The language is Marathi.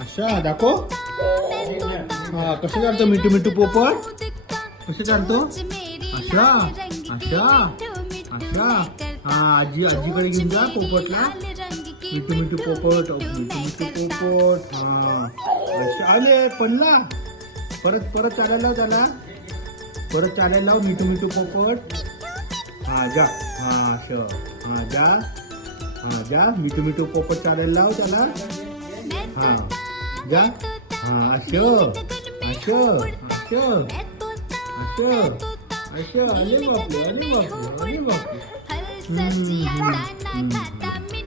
अशा दाखव. हा कसं चालतो मिठू मिठू पोपट कसं चालतो अशा अशा अशा. हा आजीकडे घेऊन जा पोपटला. मिठू मिठू पोपट मिठू मिठू पोपट. हा आले पडला. परत परत चालायला लाव त्याला. परत चालायला लाव मिठू मिठू पोपट. हा जा. हा असं. हा जा. हा जा मिठू मिठू पोपट चालायला लाव त्याला. हा जा. हा असं असं असं असं असं. आले बापरे आले बापरे आले बापरे.